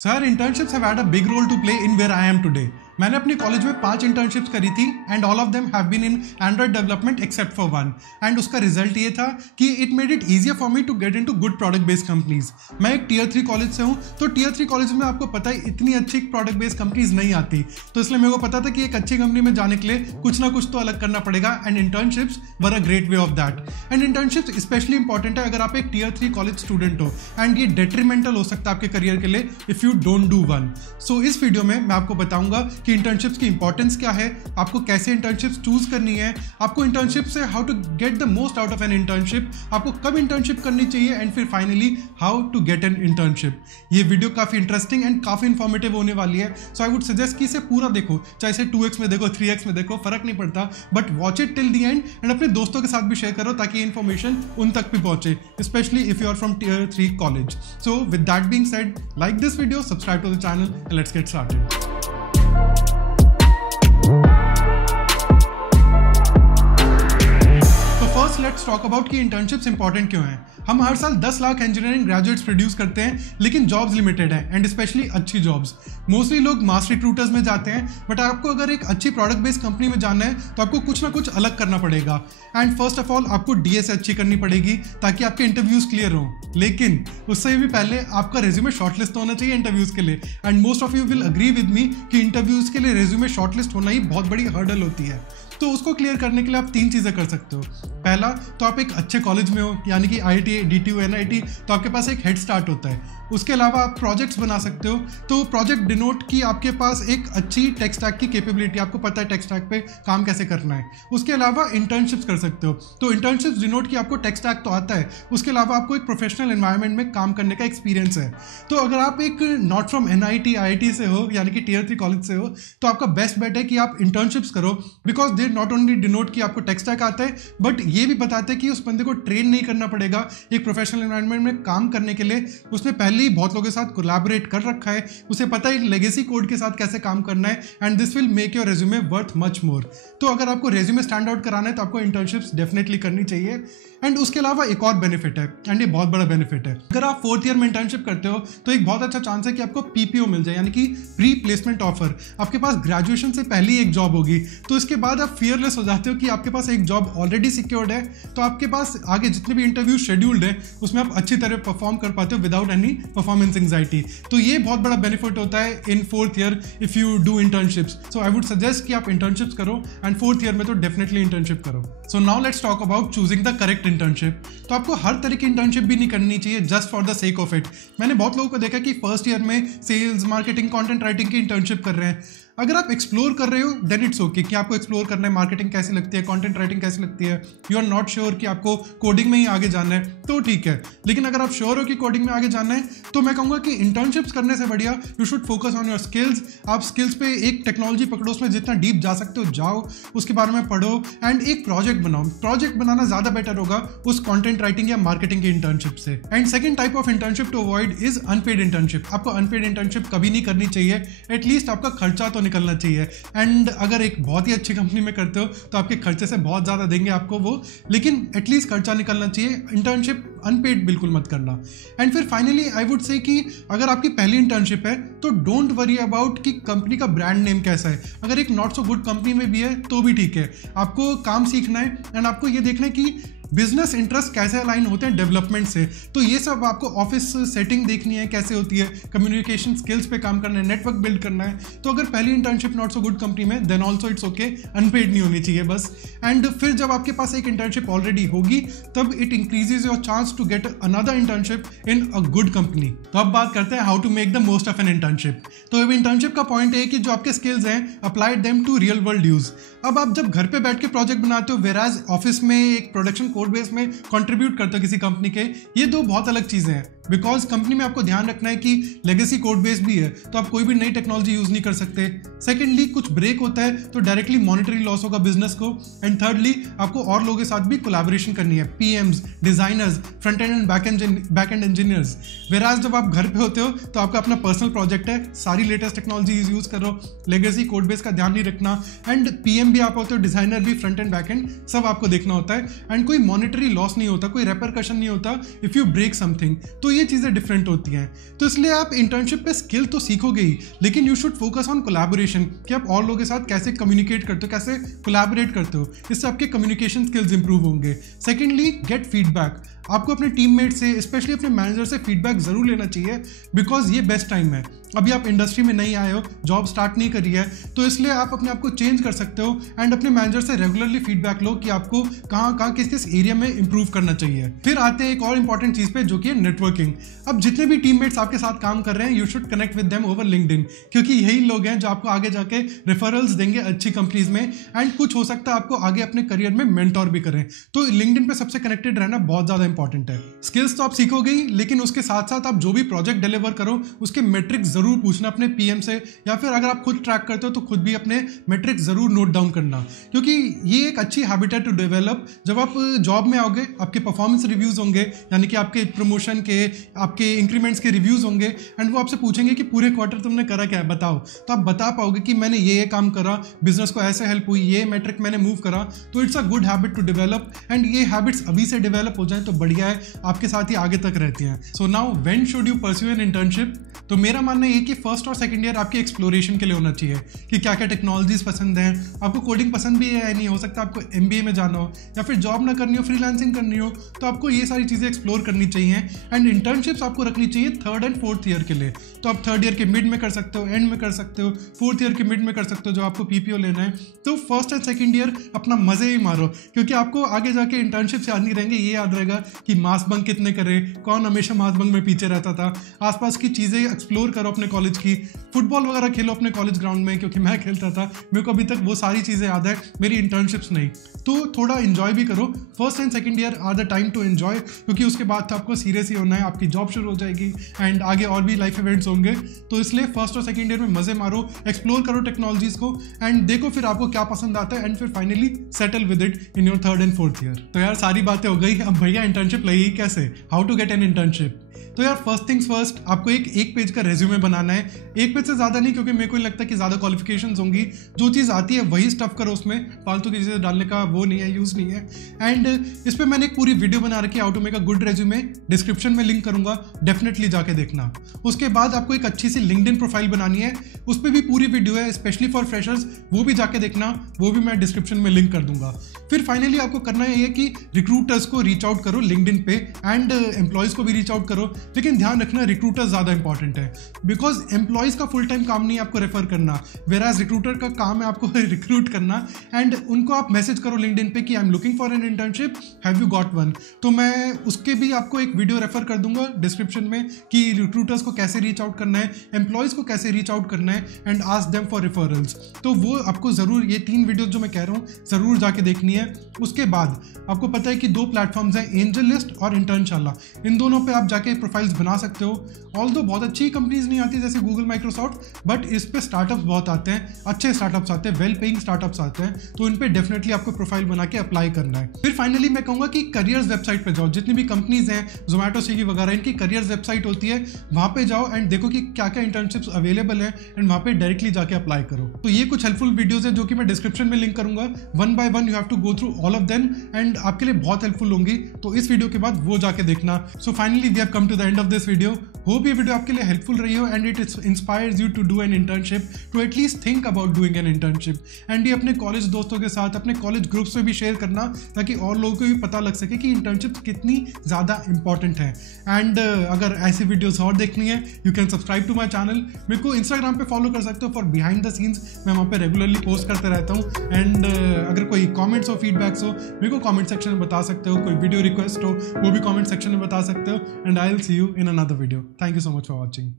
Sir internships have had a big role to play in where I am today. मैंने अपने college में 5 internships करी थी and all of them have been in android development except for one. And उसका result ये था कि it made it easier for me to get into good product based companies. मैं एक टियर 3 कॉलेज से हूँ, तो टियर 3 कॉलेज में आपको पता है इतनी अच्छी प्रोडक्ट बेस्ड कंपनीज नहीं आती, तो इसलिए मेरे को पता था कि एक अच्छी कंपनी में जाने के लिए कुछ ना कुछ तो अलग करना पड़ेगा and internships are a great way of that. And internships specially important है अगर आप एक टियर 3 कॉलेज स्टूडेंट हो, एंड ये डेट्रीमेंटल हो सकता है आपके करियर के लिए if you don't do one. So इस वीडियो में मैं आपको बताऊंगा कि इंटर्नशिप्स की इंपॉर्टेंस क्या है, आपको कैसे इंटर्नशिप्स चूज करनी है, आपको इंटर्नशिप से how to get the most out of an internship, आपको कब इंटर्नशिप करनी चाहिए, एंड फिर finally how to get an internship. ये वीडियो काफी इंटरेस्टिंग एंड काफी इंफॉर्मेटिव होने वाली है, सो आई वुड सजेस्ट कि इसे पूरा देखो, चाहे इसे 2x में देखो 3x में देखो, फर्क नहीं पड़ता, but watch it till the end and अपने दोस्तों के साथ भी शेयर करो ताकि इन्फॉर्मेशन उन तक भी पहुंचे, specially if you are from tier 3 college. So with that being said, like this video, subscribe to the channel and let's get started. Let's talk about कि इंटर्नशिप्स इंपॉर्टेंट क्यों हैं। हम हर साल 10 लाख इंजीनियरिंग ग्रेजुएट्स प्रोड्यूस करते हैं, लेकिन jobs limited है and specially अच्छी जॉब्स। मोस्टली लोग मास रिक्रूटर्स में जाते हैं, बट आपको अगर एक अच्छी प्रोडक्ट बेस्ड कंपनी में जाना है तो आपको कुछ ना कुछ अलग करना पड़ेगा। एंड फर्स्ट ऑफ ऑल आपको डीएस अच्छी करनी पड़ेगी ताकि आपके इंटरव्यूज क्लियर हो, लेकिन उससे भी पहले आपका रेज्यूमे शॉर्टलिस्ट होना चाहिए इंटरव्यूज के लिए। And most of you will agree with me कि इंटरव्यूज के लिए रेज्यूमे शॉर्टलिस्ट होना ही बहुत बड़ी हर्डल होती है। तो उसको क्लियर करने के लिए आप 3 चीज़ें कर सकते हो। पहला, तो आप एक अच्छे कॉलेज में हो, यानी कि IIT, DTU, NIT, तो आपके पास एक हेड स्टार्ट होता है। उसके अलावा आप प्रोजेक्ट्स बना सकते हो, तो प्रोजेक्ट डिनोट कि आपके पास एक अच्छी टेक स्टैक की कैपेबिलिटी, आपको पता है टेक स्टैक पे काम कैसे करना है। उसके अलावा इंटर्नशिप्स कर सकते हो, तो इंटर्नशिप्स डिनोट कि आपको टेक स्टैक तो आता है, उसके अलावा आपको एक प्रोफेशनल एनवायरनमेंट में काम करने का एक्सपीरियंस है। तो अगर आप एक नॉट फ्रॉम NIT, IIT से हो, यानी कि टियर 3 कॉलेज से हो, तो आपका बेस्ट बेट है कि आप इंटर्नशिप्स करो, because they not only denote कि आपको टेक स्टैक आता है, बट ये भी बताते हैं कि उस बंदे को ट्रेन नहीं करना पड़ेगा एक प्रोफेशनल एनवायरनमेंट में काम करने के लिए। उसने पहले ही बहुत लोगों के साथ कोलैबोरेट कर रखा है, उसे पता है लेगेसी कोड के साथ कैसे काम करना है, and this will make your resume worth much more. तो अगर आपको रेज्यूमे स्टैंड आउट कराना है तो आपको इंटर्नशिप्स डेफिनेटली करनी चाहिए। एंड उसके अलावा एक और बेनिफिट है, एंड ये बहुत बड़ा बेनिफिट है, अगर आप 4th ईयर में इंटर्नशिप करते हो तो एक बहुत अच्छा चांस है कि आपको PPO मिल जाए, यानी कि प्री प्लेसमेंट ऑफर। आपके पास ग्रेजुएशन से पहले ही एक जॉब होगी, तो इसके बाद आप फियरलेस हो जाते हो कि आपके पास एक जॉब ऑलरेडी सिक्योर्ड है, तो आपके पास आगे जितने भी इंटरव्यू शेड्यूल्ड है उसमें आप अच्छी तरह परफॉर्म कर पाते हो विदाउट एनी परफॉर्मेंस एंग्जाइटी। तो ये बहुत बड़ा बेनिफिट होता है इन 4th year if you do internships. So I would suggest कि आप इंटर्नशिप्स करो, एंड 4th ईयर में तो डेफिनेटली इंटर्नशिप करो। So now let's talk about choosing the correct internship. तो आपको हर तरह की इंटर्नशिप भी नहीं करनी चाहिए just for the sake of it. मैंने बहुत लोगों को देखा कि फर्स्ट ईयर में सेल्स, मार्केटिंग, कंटेंट राइटिंग की इंटर्नशिप कर रहे हैं। अगर आप एक्सप्लोर कर रहे हो देन इट्स ओके कि आपको एक्सप्लोर करना है, मार्केटिंग कैसी लगती है, कंटेंट राइटिंग कैसी लगती है, यू आर नॉट श्योर कि आपको कोडिंग में ही आगे जाना है, तो ठीक है। लेकिन अगर आप श्योर हो कि कोडिंग में आगे जाना है, तो मैं कहूँगा कि इंटर्नशिप्स करने से बढ़िया you should focus on your skills. आप स्किल्स पे एक टेक्नोलॉजी पकड़ो, उसमें जितना डीप जा सकते हो जाओ, उसके बारे में पढ़ो एंड एक प्रोजेक्ट बनाओ। प्रोजेक्ट बनाना ज़्यादा बेटर होगा उस कंटेंट राइटिंग या मार्केटिंग की इंटर्नशिप से। And second type of internship to avoid is unpaid internship. आपको अनपेड इंटर्नशिप कभी नहीं करनी चाहिए, एटलीस्ट आपका खर्चा तो निकलना चाहिए। एंड अगर एक बहुत ही अच्छी कंपनी में करते हो तो आपके खर्चे से बहुत ज़्यादा देंगे आपको वो, लेकिन एटलीस्ट खर्चा निकलना चाहिए। इंटर्नशिप अनपेड बिल्कुल मत करना। एंड फिर फाइनली आई वुड से कि अगर आपकी पहली इंटर्नशिप है तो डोंट वरी अबाउट कि कंपनी का ब्रांड नेम कैसा है। अगर एक नॉट सो गुड कंपनी में भी है तो भी ठीक है, आपको काम सीखना है एंड आपको ये देखना है कि बिजनेस इंटरेस्ट कैसे अलाइन होते हैं डेवलपमेंट से। तो ये सब आपको ऑफिस सेटिंग देखनी है कैसे होती है, कम्युनिकेशन स्किल्स पे काम करना है, नेटवर्क बिल्ड करना है। तो अगर पहली internship not so good company में then also it's okay, unpaid नहीं होनी चाहिए बस। एंड फिर जब आपके पास एक इंटर्नशिप ऑलरेडी होगी तब it increases your chance to get another internship in a good company. तो अब बात करते हैं how to make the most of an internship. तो अब इंटर्नशिप का पॉइंट है कि जो आपके स्किल्स हैं applied them to real world use. अब आप जब घर पे बैठ के प्रोजेक्ट बनाते हो, वेराज ऑफिस में एक प्रोडक्शन कोड बेस में कंट्रीब्यूट करते हो किसी कंपनी के, ये दो बहुत अलग चीजें हैं। बिकॉज कंपनी में आपको ध्यान रखना है कि लेगेसी कोड बेस भी है, तो आप कोई भी नई टेक्नोलॉजी यूज नहीं कर सकते। सेकेंडली, कुछ ब्रेक होता है तो डायरेक्टली मॉनिटरी लॉस होगा बिजनेस को। एंड थर्डली, आपको और लोगों के साथ भी कोलैबोरेशन करनी है, PMs, designers, front end and back end engineers. Whereas जब आप घर पे होते हो तो आपका अपना पर्सनल प्रोजेक्ट है, सारी लेटेस्ट टेक्नोलॉजी यूज करो, लेगेसी कोड बेस का ध्यान नहीं रखना। एंड PM भी आप होते हो, डिजाइनर भी, फ्रंट एंड बैक एंड सब आपको देखना होता है। एंड कोई मॉनिटरी लॉस नहीं होता, कोई रेपरकशन नहीं होता इफ यू ब्रेक समथिंग। तो ये चीज़ें डिफरेंट होती हैं। तो इसलिए आप इंटर्नशिप पे स्किल तो सीखोगे ही, लेकिन you should focus on collaboration, कि आप और लोगों के साथ कैसे कम्युनिकेट करते हो, कैसे कोलैबोरेट करते हो। इससे आपके कम्युनिकेशन स्किल्स इंप्रूव होंगे। Secondly, gate feedback. आपको अपने टीममेट से, स्पेशली अपने मैनेजर से फीडबैक ज़रूर लेना चाहिए, बिकॉज ये बेस्ट टाइम है। अभी आप इंडस्ट्री में नहीं आए हो, जॉब स्टार्ट नहीं करी है, तो इसलिए आप अपने आप को चेंज कर सकते हो एंड अपने मैनेजर से रेगुलरली फीडबैक लो कि आपको कहाँ किस एरिया में इंप्रूव करना चाहिए। फिर आते हैं एक और इंपॉर्टेंट चीज़ पे, जो कि है नेटवर्किंग। अब जितने भी टीममेट्स आपके साथ काम कर रहे हैं, you should connect with them over LinkedIn, क्योंकि यही लोग हैं जो आपको आगे जाके रेफरल्स देंगे अच्छी कंपनीज में, एंड कुछ हो सकता है आपको आगे अपने करियर में मेंटोर भी करें। तो लिंक्डइन पे सबसे कनेक्टेड रहना बहुत ज़्यादा इंपॉर्टेंट है। स्किल्स तो आप सीखोगे ही, लेकिन उसके साथ साथ आप जो भी प्रोजेक्ट डिलीवर करो उसके मेट्रिक्स जरूर पूछना अपने पीएम से, या फिर अगर आप खुद ट्रैक करते हो तो खुद भी अपने मेट्रिक्स जरूर नोट डाउन करना, क्योंकि ये एक अच्छी हैबिट है टू डेवलप। जब आप जॉब में आओगे, आपके परफॉर्मेंस रिव्यूज होंगे, यानी कि आपके प्रमोशन के, आपके इंक्रीमेंट्स के रिव्यूज होंगे, एंड वो आपसे पूछेंगे कि पूरे क्वार्टर तुमने करा क्या है, बताओ। तो आप बता पाओगे कि मैंने ये काम करा, बिजनेस को ऐसे हेल्प हुई, ये मैट्रिक मैंने मूव करा। तो it's a good habit to develop, and ये हैबिट्स अभी से डेवलप हो जाए तो बढ़िया है, आपके साथ ही आगे तक रहती हैं। So now when should you pursue N internship? तो मेरा मानना ये कि फर्स्ट और सेकंड ईयर आपकी एक्सप्लोरेशन के लिए होना चाहिए कि क्या क्या टेक्नोलॉजीज पसंद हैं, आपको कोडिंग पसंद भी है या नहीं, हो सकता है आपको MBA में जाना हो, या फिर जॉब ना करनी हो, फ्रीलांसिंग करनी हो, तो आपको ये सारी चीज़ें एक्सप्लोर करनी चाहिए। एंड इंटर्नशिप्स आपको रखनी चाहिए 3rd एंड 4th ईयर के लिए। तो आप 3rd ईयर के मिड में कर सकते हो, एंड में कर सकते हो, 4th ईयर के मिड में कर सकते हो जो आपको PPO लेना है। तो फर्स्ट एंड सेकंड ईयर अपना मजे ही मारो, क्योंकि आपको आगे जाके इंटर्नशिप याद नहीं रहेंगे, ये याद रहेगा कि मास बंक कितने करे, कौन हमेशा मास बंक में पीछे रहता था। आसपास की चीज़ें एक्सप्लोर करो अपने कॉलेज की, फुटबॉल वगैरह खेलो अपने कॉलेज ग्राउंड में, क्योंकि मैं खेलता था, मेरे को अभी तक वो सारी चीज़ें याद है, मेरी इंटर्नशिप्स नहीं। तो थोड़ा एंजॉय भी करो। First and second year are the time to enjoy, क्योंकि उसके बाद तो आपको सीरियस ही होना है, आपकी जॉब शुरू हो जाएगी एंड आगे और भी लाइफ इवेंट्स होंगे। तो इसलिए फर्स्ट और सेकंड ईयर में मजे मारो, एक्सप्लोर करो टेक्नोलॉजीज को, एंड देखो फिर आपको क्या पसंद आता है, एंड फिर finally settle with it in your 3rd and 4th year. तो यार सारी बातें हो गई, अब भैया इंटर्नशिप लगेगी कैसे, how to get an internship. तो यार फर्स्ट थिंग्स फर्स्ट, आपको एक पेज का रेज्यूमे बनाना है। एक पेज से ज़्यादा नहीं, क्योंकि मेरे को लगता है कि ज़्यादा क्वालिफिकेशंस होंगी। जो चीज़ आती है वही स्टफ करो, उसमें फालतू की चीज़ें डालने का वो नहीं है, यूज़ नहीं है। एंड इस पर मैंने एक पूरी वीडियो बना रखी है, how to make a good resume, description में लिंक करूंगा, डेफिनेटली जाके देखना। उसके बाद आपको एक अच्छी सी लिंक्डइन प्रोफाइल बनानी है, उस पर भी पूरी वीडियो है स्पेशली फॉर फ्रेशर्स, वो भी जाके देखना, वो भी मैं डिस्क्रिप्शन में लिंक कर दूंगा। फिर फाइनली आपको करना ये है कि रिक्रूटर्स को रीच आउट करो लिंक्डइन पे, एंड एम्प्लॉयज़ को भी रीच आउट करो, लेकिन ध्यान रखना रिक्रूटर्स ज़्यादा इंपॉर्टेंट है, बिकॉज एम्प्लॉयज़ का फुल टाइम काम नहीं आपको रेफर करना, वेराज रिक्रूटर का काम है आपको रिक्रूट करना। एंड उनको आप मैसेज करो लिंक्डइन पे कि I am looking for an internship, have you got one. तो मैं उसके भी आपको एक वीडियो रेफर कर दूंगा डिस्क्रिप्शन में कि रिक्रूटर्स को कैसे रीच आउट करना है, एम्प्लॉयज़ को कैसे रीच आउट करना है, and ask them for referrals. तो वो आपको ज़रूर, ये 3 वीडियोज जो मैं कह रहा हूँ ज़रूर जाके देखनी है। उसके बाद आपको पता है कि 2 प्लेटफॉर्म्स हैं, एंजल लिस्ट और इंटर्नशाला। इन दोनों पे आप जाके प्रोफाइल्स बना सकते हो। ऑल्दो बहुत अच्छी कंपनीज नहीं आती जैसे गूगल, माइक्रोसॉफ्ट, बट इस पे स्टार्टअप्स बहुत आते हैं, अच्छे स्टार्टअप्स आते हैं, वेल पेइंग स्टार्टअप्स आते हैं, तो इन पे डेफिनेटली आपको प्रोफाइल बना के अप्लाई करना है। फिर फाइनली मैं कहूँगा कि करियर्स वेबसाइट पे जाओ, जितनी भी कंपनीज हैं, जोमेटो, स्विगी वगैरह, इनकी करियर्स वेबसाइट होती है, वहाँ पे जाओ एंड देखो कि क्या क्या इंटर्नशिप्स अवेलेबल है, एंड वहाँ पे डायरेक्टली जाके अप्लाई करो। तो ये कुछ हेल्पफुल वीडियोज है जो कि मैं डिस्क्रिप्शन में लिंक करूंगा, 1 by 1 you have to go through all of them, and आपके लिए बहुत हेल्पफुल होंगी। तो इस वीडियो के बाद वो जाके देखना। So finally we have come to the end of this video. Hope ये वीडियो आपके लिए हेल्पफुल रही हो, and it inspires you to do an internship, to at least think about doing an internship. And ये अपने कॉलेज दोस्तों के साथ, अपने कॉलेज ग्रुप्स में भी शेयर करना, ताकि और लोगों को भी पता लग सके कि इंटर्नशिप कितनी ज़्यादा इंपॉर्टेंट है। एंड अगर ऐसी वीडियोस और देखनी है, you can subscribe to my channel. मेरे को इंस्टाग्राम पे फॉलो कर सकते हो फॉर बिहाइंड द सीन्स, मैं वहाँ पे रेगुलरली पोस्ट करते रहता हूँ। एंड अगर कोई कमेंट्स हो, फीडबैक्स हो, मेरे को कमेंट सेक्शन में बता सकते हो, कोई वीडियो रिक्वेस्ट हो वो भी कमेंट सेक्शन में बता सकते हो, and I will see you in another video. Thank you so much for watching.